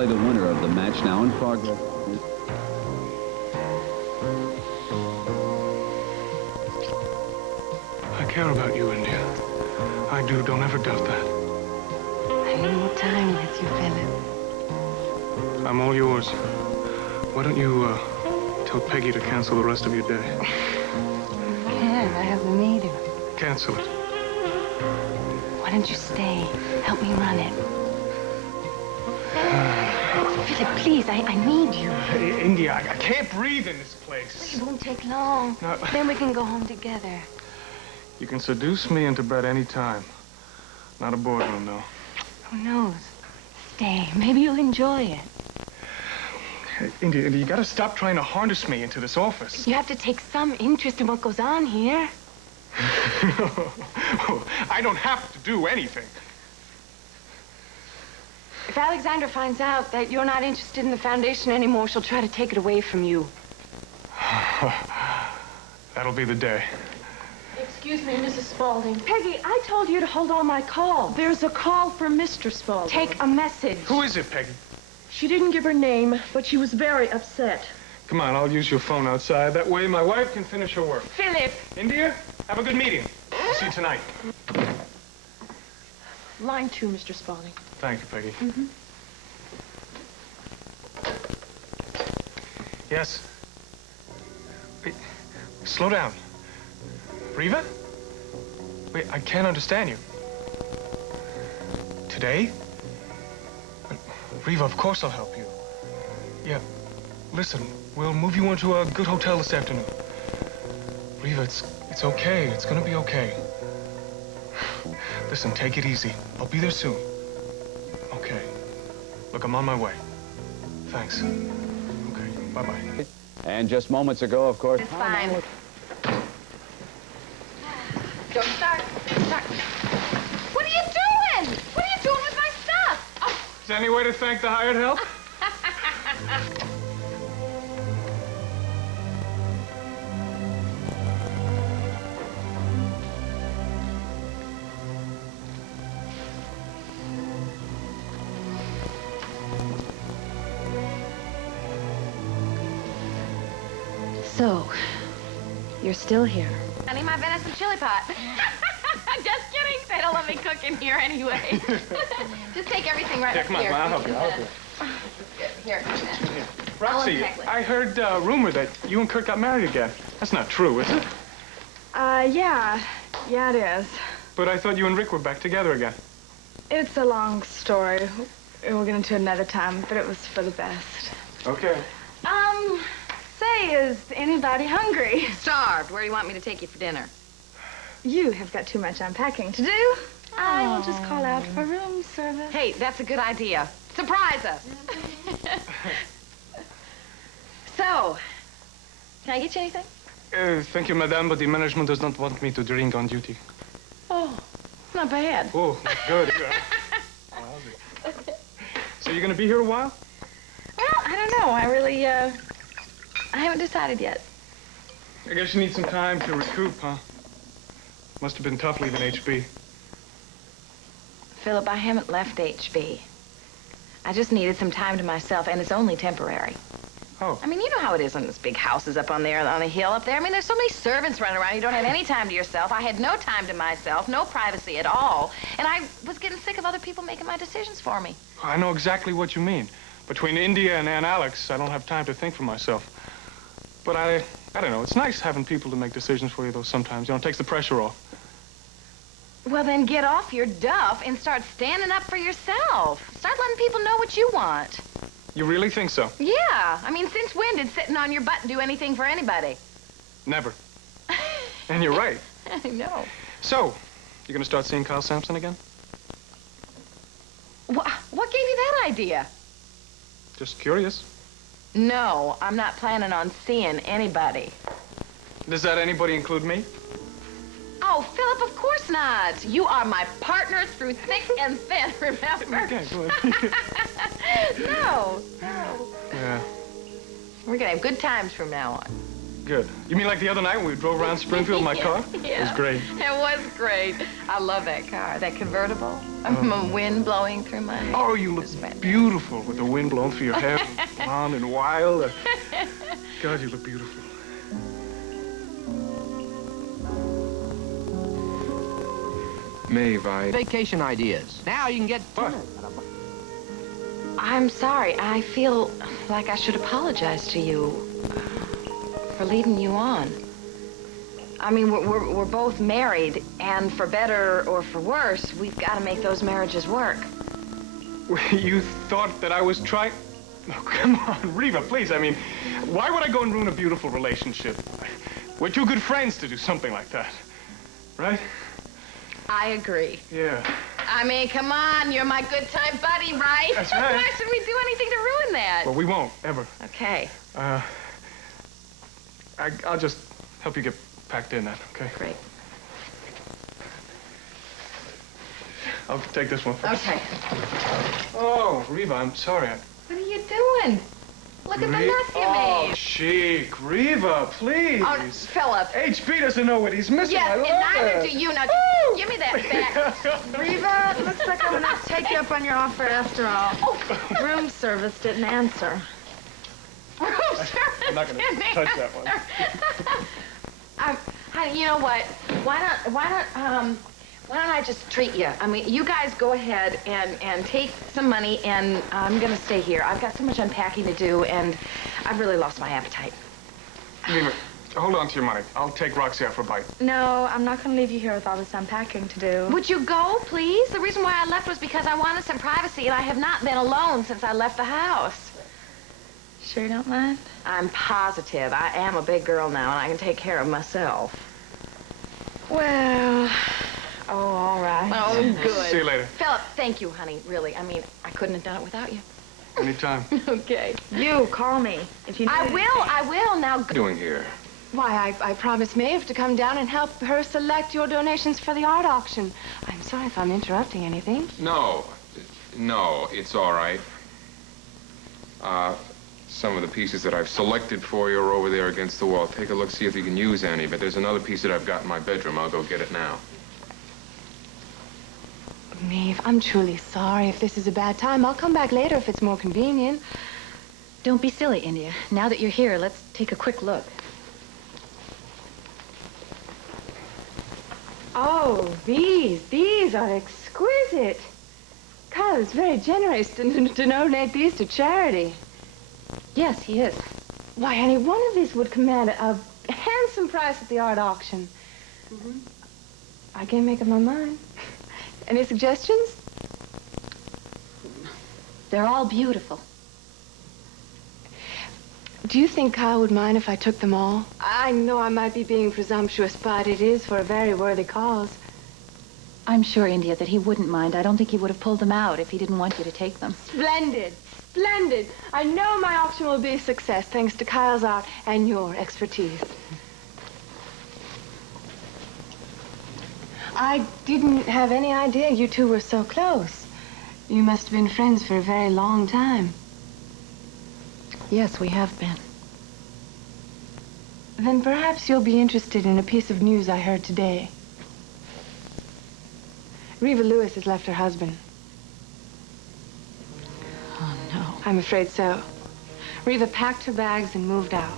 Play the winner of the match now in progress. I care about you, India. I do. Don't ever doubt that. I need more time with you, Phillip. I'm all yours. Why don't you tell Peggy to cancel the rest of your day? I can't. I have the meeting. Cancel it. Why don't you stay? Help me run it. Phillip, please, I need you. Hey, India, I can't breathe in this place. It won't take long. No. Then we can go home together. You can seduce me into bed any time. Not a boardroom, though. Who knows? Stay. Maybe you'll enjoy it. Hey, India, you gotta stop trying to harness me into this office. You have to take some interest in what goes on here. I don't have to do anything. If Alexandra finds out that you're not interested in the foundation anymore, she'll try to take it away from you. That'll be the day. Excuse me, Mrs. Spaulding. Peggy, I told you to hold all my calls. There's a call from Mr. Spaulding. Take a message. Who is it, Peggy? She didn't give her name, but she was very upset. Come on, I'll use your phone outside. That way my wife can finish her work. Phillip! India, have a good meeting. I'll see you tonight. Line 2, Mr. Spaulding. Thank you, Peggy. Yes. Wait, slow down. Reva? Wait, I can't understand you. Today? Reva, of course I'll help you. Yeah, listen, we'll move you into a good hotel this afternoon. Reva, it's okay. It's gonna be okay. Listen, take it easy. I'll be there soon. Okay. Look, I'm on my way. Thanks. Okay, bye-bye. And just moments ago, of course. It's fine. Don't start. Start. What are you doing? What are you doing with my stuff? Oh. Is there any way to thank the hired help? So, you're still here. I need my venison chili pot. Just kidding. They don't let me cook in here anyway. Just take everything right Yeah, up come on, here. I'll help you. I'll help you. Here. Roxy, I heard a rumor that you and Kurt got married again. That's not true, is it? Yeah. Yeah, it is. But I thought you and Rick were back together again. It's a long story. We'll get into it another time, but it was for the best. Okay. Say, is anybody hungry? Starved. Where do you want me to take you for dinner? You have got too much unpacking to do. I will just call out for room service. Hey, that's a good idea. Surprise us. So, can I get you anything? Thank you, madame, but the management does not want me to drink on duty. Oh, not bad. Oh, that's good. So you're gonna be here a while? Well, I don't know. I haven't decided yet. I guess you need some time to recoup, huh? Must have been tough leaving HB. Phillip, I haven't left HB. I just needed some time to myself, and it's only temporary. Oh. I mean, you know how it is in those big houses up on there, on the hill up there. I mean, there's so many servants running around. You don't have any time to yourself. I had no time to myself, no privacy at all. And I was getting sick of other people making my decisions for me. I know exactly what you mean. Between India and Aunt Alex, I don't have time to think for myself. But I don't know. It's nice having people to make decisions for you, though, sometimes. You know, it takes the pressure off. Well, then get off your duff and start standing up for yourself. Start letting people know what you want. You really think so? Yeah. I mean, since when did sitting on your butt do anything for anybody? Never. And you're right. I know. So, you gonna start seeing Kyle Sampson again? What gave you that idea? Just curious. No, I'm not planning on seeing anybody. Does that anybody include me? Oh, Phillip, of course not. You are my partner through thick and thin, remember? Okay, go ahead. No. Yeah. We're gonna have good times from now on. Good. You mean like the other night when we drove around Springfield in my car? Yeah. It was great. It was great. I love that car, that convertible. Wind blowing through my hair. Oh, you look beautiful with the wind blowing through your hair, blonde and wild. God, you look beautiful. Maeve, Vacation ideas. Now you can get... What? I'm sorry. I feel like I should apologize to you for leading you on. I mean, we're both married, and for better or for worse, we've got to make those marriages work. You thought that I was trying... Oh, come on, Reva, please. I mean, why would I go and ruin a beautiful relationship? We're two good friends to do something like that, right? I agree. Yeah. I mean, come on, you're my good time buddy, right? That's right. Why should we do anything to ruin that? Well, we won't, ever. Okay. I'll just help you get packed in then, okay? Great. I'll take this one first. Okay. Oh, Reva, I'm sorry. What are you doing? Look at the mess you Oh, made. chic. Reva, please. Oh, Phillip. HP doesn't know what he's missing. Yes, I and love neither it. do you. Now, give me that back. Reva, it looks like I'm gonna have to take you up on your offer after all. Room service didn't answer. I'm not going to touch that one. Honey, you know what? Why don't I just treat you? I mean, you guys go ahead and take some money, and I'm gonna stay here. I've got so much unpacking to do, and I've really lost my appetite. Reva, hold on to your money. I'll take Roxy out for a bite. No, I'm not gonna leave you here with all this unpacking to do. Would you go, please? The reason why I left was because I wanted some privacy, and I have not been alone since I left the house. Sure you don't mind? I'm positive. I am a big girl now, and I can take care of myself. Well... Oh, all right. Oh, good. See you later. Phillip, thank you, honey. Really, I mean, I couldn't have done it without you. Anytime. Okay. You, call me if you need I will. Now, What are you doing here? Why, I promised Maeve to come down and help her select your donations for the art auction. I'm sorry if I'm interrupting anything. No, it's all right. Some of the pieces that I've selected for you are over there against the wall. Take a look, see if you can use any. But there's another piece that I've got in my bedroom. I'll go get it now. Maeve, I'm truly sorry if this is a bad time. I'll come back later if it's more convenient. Don't be silly, India. Now that you're here, let's take a quick look. Oh, these are exquisite. Kyle is very generous to donate these to charity. Yes, he is. Why, honey, one of these would command a handsome price at the art auction. I can't make up my mind. Any suggestions? They're all beautiful. Do you think Kyle would mind if I took them all? I know I might be being presumptuous, but it is for a very worthy cause. I'm sure, India, that he wouldn't mind. I don't think he would have pulled them out if he didn't want you to take them. Splendid. Splendid. I know my auction will be a success thanks to Kyle's art and your expertise. I didn't have any idea you two were so close. You must have been friends for a very long time. Yes, we have been. Then perhaps you'll be interested in a piece of news I heard today. Reva Lewis has left her husband. Oh, no. I'm afraid so. Reva packed her bags and moved out.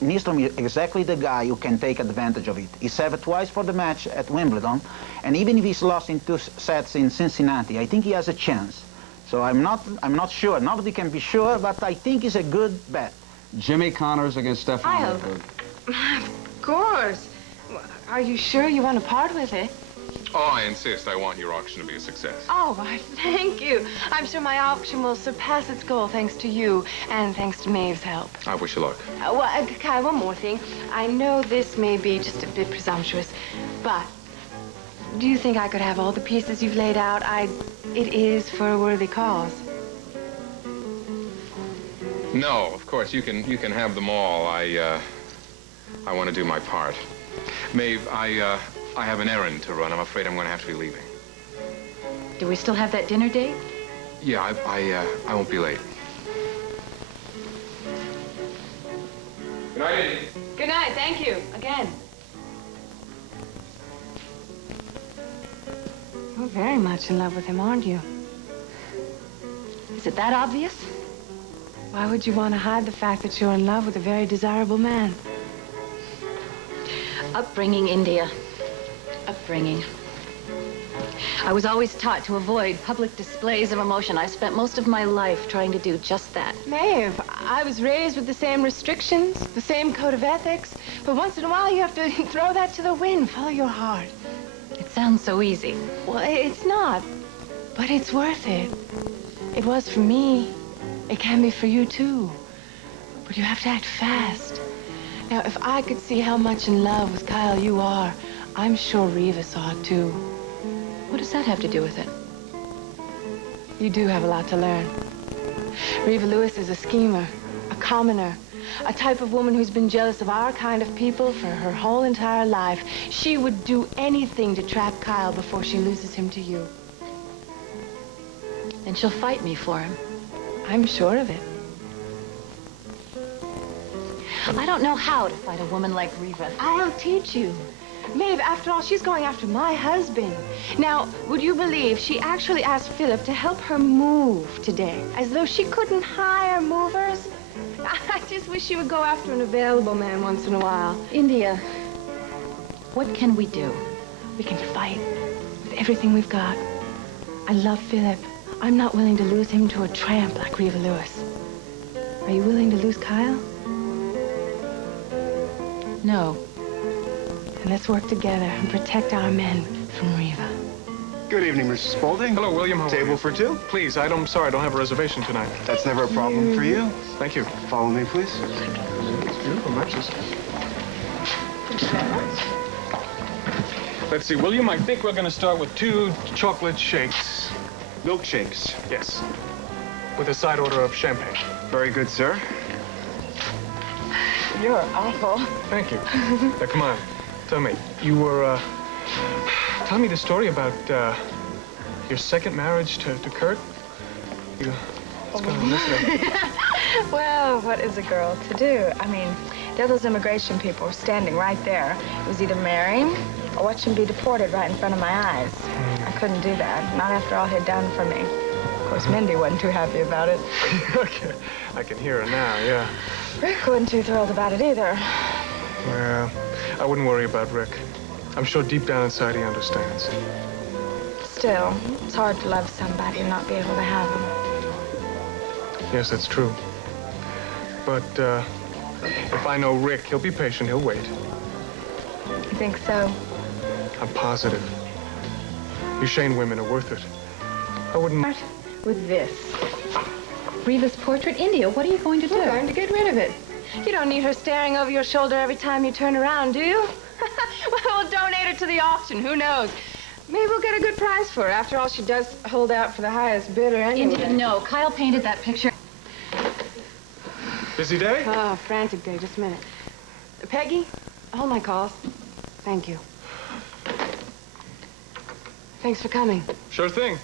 Nystrom is exactly the guy who can take advantage of it. He served twice for the match at Wimbledon, and even if he's lost in 2 sets in Cincinnati, I think he has a chance. So I'm not sure. Nobody can be sure, but I think it's a good bet. Jimmy Connors against Stefan Kyle. Edberg. Of course. Are you sure you want to part with it? Oh, I insist. I want your auction to be a success. Oh, why, thank you. I'm sure my auction will surpass its goal thanks to you and thanks to Maeve's help. I wish you luck. Kai, one more thing. I know this may be just a bit presumptuous, but do you think I could have all the pieces you've laid out? It is for a worthy cause. No, of course, you can have them all. I want to do my part. Maeve, I have an errand to run. I'm afraid I'm going to have to be leaving. Do we still have that dinner date? Yeah, I won't be late. Good night, Eddie. Good night. Thank you. Again. You're very much in love with him, aren't you? Is it that obvious? Why would you want to hide the fact that you're in love with a very desirable man? Upbringing, India. Upbringing. I was always taught to avoid public displays of emotion. I spent most of my life trying to do just that. Maeve, I was raised with the same restrictions, the same code of ethics, but once in a while you have to throw that to the wind, follow your heart. It sounds so easy. Well, it's not, but it's worth it. It was for me. It can be for you, too. But you have to act fast. Now, if I could see how much in love with Kyle you are, I'm sure Reva saw it, too. What does that have to do with it? You do have a lot to learn. Reva Lewis is a schemer, a commoner, a type of woman who's been jealous of our kind of people for her whole entire life. She would do anything to trap Kyle before she loses him to you. And she'll fight me for him. I'm sure of it. I don't know how to fight a woman like Reva. I'll teach you. Maeve, after all, she's going after my husband. Now, would you believe she actually asked Phillip to help her move today, as though she couldn't hire movers? I just wish she would go after an available man once in a while. India, what can we do? We can fight with everything we've got. I love Phillip. I'm not willing to lose him to a tramp like Reva Lewis. Are you willing to lose Kyle? No. And let's work together and protect our men from Reva. Good evening, Mr. Spaulding. Hello, William. How are Table you? for two? Please, I'm sorry, I don't have a reservation tonight. That's never a problem for you. Thank you. Follow me, please. It's beautiful matches. Let's see, William, I think we're going to start with 2 chocolate shakes. Milkshakes. Yes. With a side order of champagne. Very good, sir. You're awful. Thank you. Now, come on. Tell me, you were, tell me the story about, your second marriage to Kurt. It's kind of listening. Well, what is a girl to do? I mean, those immigration people were standing right there. It was either marry him or watch him be deported right in front of my eyes. I couldn't do that, not after all he'd done for me. Of course, Mindy wasn't too happy about it. Okay. I can hear her now, yeah. Rick wasn't too thrilled about it either. Well, I wouldn't worry about Rick. I'm sure deep down inside he understands. Still, it's hard to love somebody and not be able to have them. Yes, that's true. But, if I know Rick, he'll be patient, he'll wait. You think so? I'm positive. You Shane women are worth it. I wouldn't... With this. Reva's portrait, India, what are you going to do? We're going to get rid of it. You don't need her staring over your shoulder every time you turn around, do you? Well, we'll donate her to the auction. Who knows? Maybe we'll get a good price for her. After all, she does hold out for the highest bidder anyway. India, no. Kyle painted that picture. Busy day? Oh, frantic day. Just a minute. Peggy, hold my calls. Thank you. Thanks for coming. Sure thing.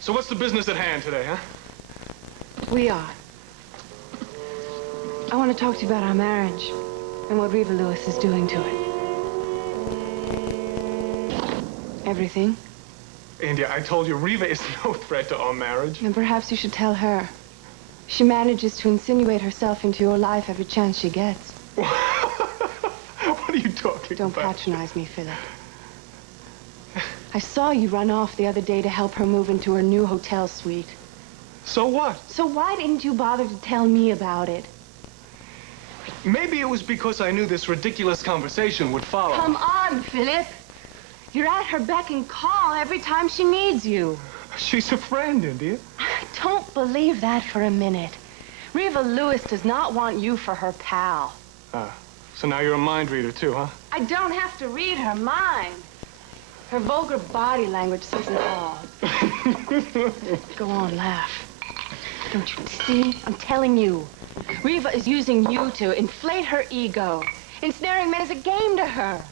So what's the business at hand today, huh? We are. I want to talk to you about our marriage and what Reva Lewis is doing to it. Everything. India, I told you, Reva is no threat to our marriage. And perhaps you should tell her. She manages to insinuate herself into your life every chance she gets. What are you talking Don't about? patronize me, Phillip. I saw you run off the other day to help her move into her new hotel suite. So what? So why didn't you bother to tell me about it? Maybe it was because I knew this ridiculous conversation would follow. Come on, Phillip. You're at her beck and call every time she needs you. She's a friend, India. I don't believe that for a minute. Reva Lewis does not want you for her pal. So now you're a mind reader, too, huh? I don't have to read her mind. Her vulgar body language says it all. Go on, laugh. Don't you see? I'm telling you. Reva is using you to inflate her ego. Ensnaring men is a game to her.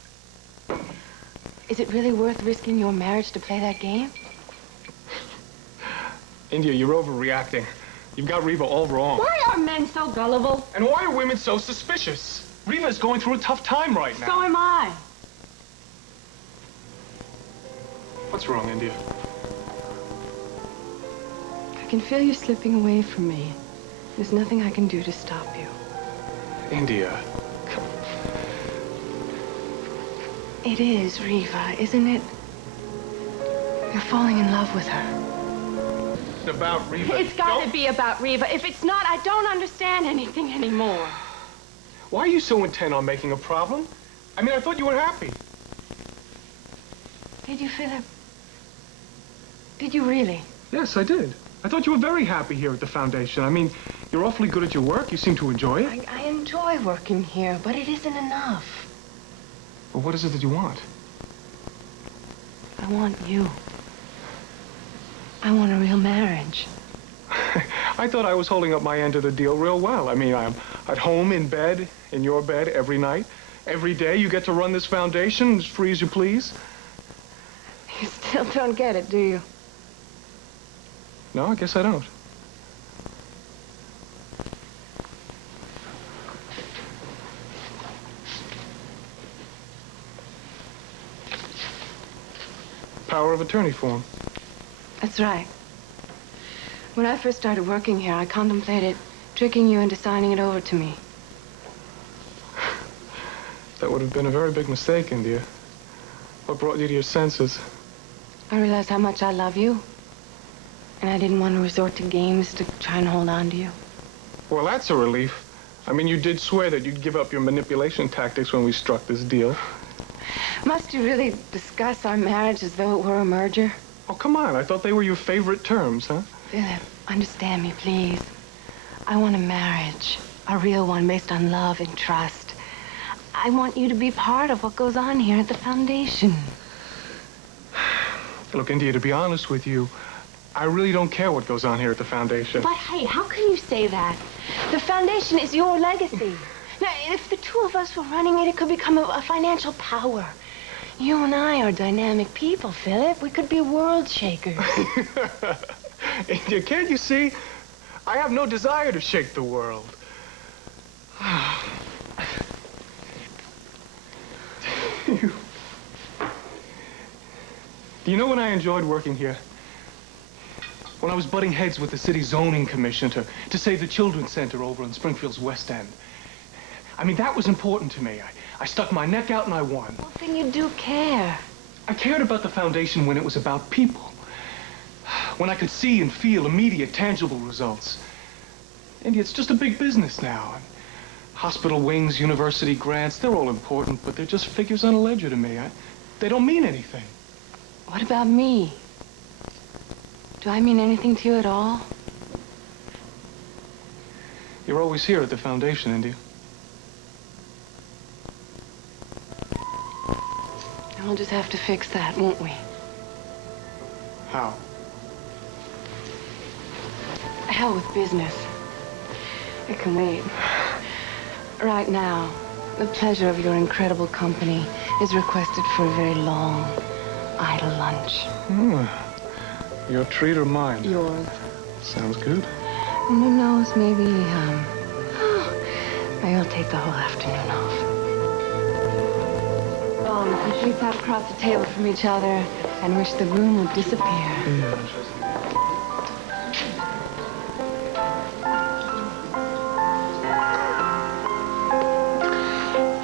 Is it really worth risking your marriage to play that game? India, you're overreacting. You've got Reva all wrong. Why are men so gullible? And why are women so suspicious? Reva's going through a tough time right now. So am I. What's wrong, India? I can feel you slipping away from me. There's nothing I can do to stop you. India. It is, Reva, isn't it? You're falling in love with her. It's about Reva. It's got to be about Reva. If it's not, I don't understand anything anymore. Why are you so intent on making a problem? I mean, I thought you were happy. Did you, Phillip? Did you really? Yes, I did. I thought you were very happy here at the foundation. I mean, you're awfully good at your work. You seem to enjoy it. I enjoy working here, but it isn't enough. Well, what is it that you want? I want you. I want a real marriage. I thought I was holding up my end of the deal real well. I mean, I'm at home in bed, in your bed, every night. Every day you get to run this foundation as free as you please. You still don't get it, do you? No, I guess I don't. Power of attorney form. That's right. When I first started working here, I contemplated tricking you into signing it over to me. That would have been a very big mistake, India. What brought you to your senses? I realized how much I love you, and I didn't want to resort to games to try and hold on to you. Well, that's a relief. I mean, you did swear that you'd give up your manipulation tactics when we struck this deal. Must you really discuss our marriage as though it were a merger? Oh, come on. I thought they were your favorite terms, huh? Phillip, understand me, please. I want a marriage, a real one based on love and trust. I want you to be part of what goes on here at the foundation. Look, India, to be honest with you, I really don't care what goes on here at the foundation. But hey, how can you say that? The foundation is your legacy. Now, if the two of us were running it, it could become a financial power. You and I are dynamic people, Phillip. We could be world shakers. India, can't you see? I have no desire to shake the world. Do you know when I enjoyed working here? When I was butting heads with the city zoning commission to save the children's center over in Springfield's West End. I mean, that was important to me. I stuck my neck out and I won. Well, then you do care. I cared about the foundation when it was about people. When I could see and feel immediate, tangible results. India, it's just a big business now. Hospital wings, university grants, they're all important, but they're just figures on a ledger to me. They don't mean anything. What about me? Do I mean anything to you at all? You're always here at the foundation, India. And we'll just have to fix that, won't we? How? Hell with business. It can wait. Right now, the pleasure of your incredible company is requested for a very long, idle lunch. Your treat or mine? Yours. Sounds good. And who knows, maybe I'll take the whole afternoon off. If we sat across the table from each other and wish the room would disappear. Yeah.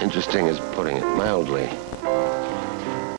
Interesting is putting it mildly.